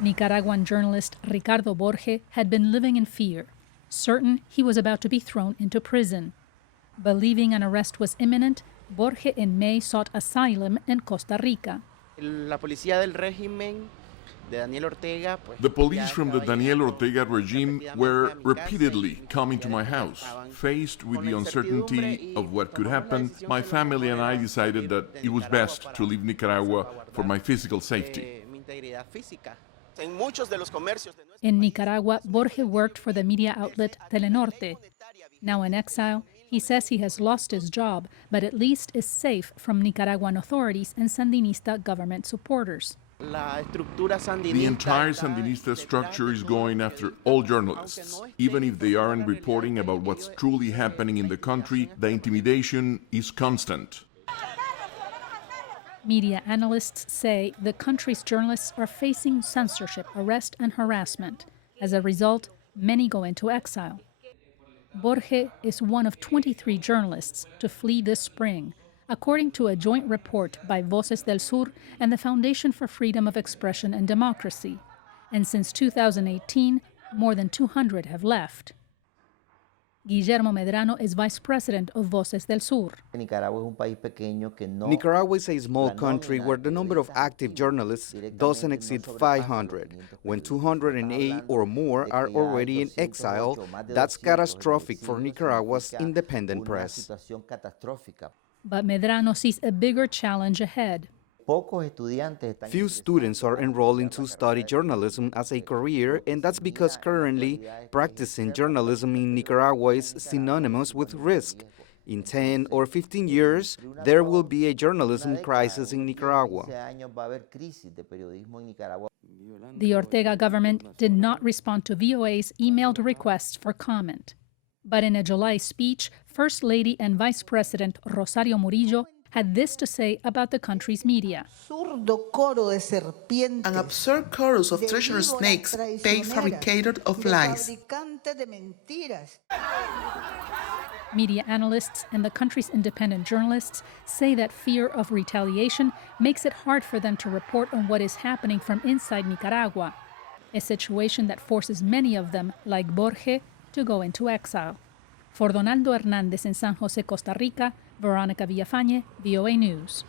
Nicaraguan journalist Ricardo Borge had been living in fear, certain he was about to be thrown into prison. Believing an arrest was imminent, Borge in May sought asylum in Costa Rica. La policía del régimen de Daniel Ortega, The police from the Daniel Ortega regime were repeatedly coming to my house. Faced with the uncertainty of what could happen, my family and I decided that it was best to leave Nicaragua for my physical safety. In Nicaragua, Borge worked for the media outlet Telenorte. Now in exile, he says he has lost his job, but at least is safe from Nicaraguan authorities and Sandinista government supporters. The entire Sandinista structure is going after all journalists. Even if they aren't reporting about what's truly happening in the country, the intimidation is constant. Media analysts say the country's journalists are facing censorship, arrest, and harassment. As a result, many go into exile. Borge is one of 23 journalists to flee this spring, according to a joint report by Voces del Sur and the Foundation for Freedom of Expression and Democracy. And since 2018, more than 200 have left. Guillermo Medrano is vice president of Voces del Sur. Nicaragua is a small country where the number of active journalists doesn't exceed 500. When 208 or more are already in exile, that's catastrophic for Nicaragua's independent press. But Medrano sees a bigger challenge ahead. Few students are enrolling to study journalism as a career, and that's because currently practicing journalism in Nicaragua is synonymous with risk. In 10 or 15 years, there will be a journalism crisis in Nicaragua. The Ortega government did not respond to VOA's emailed requests for comment. But in a July speech, First Lady and Vice President Rosario Murillo had this to say about the country's media. An absurd chorus of treacherous snakes, paid fabricator of lies. Media analysts and the country's independent journalists say that fear of retaliation makes it hard for them to report on what is happening from inside Nicaragua, a situation that forces many of them, like Borge, to go into exile. For Donaldo Hernández in San José, Costa Rica, Verónica Villafañe, VOA News.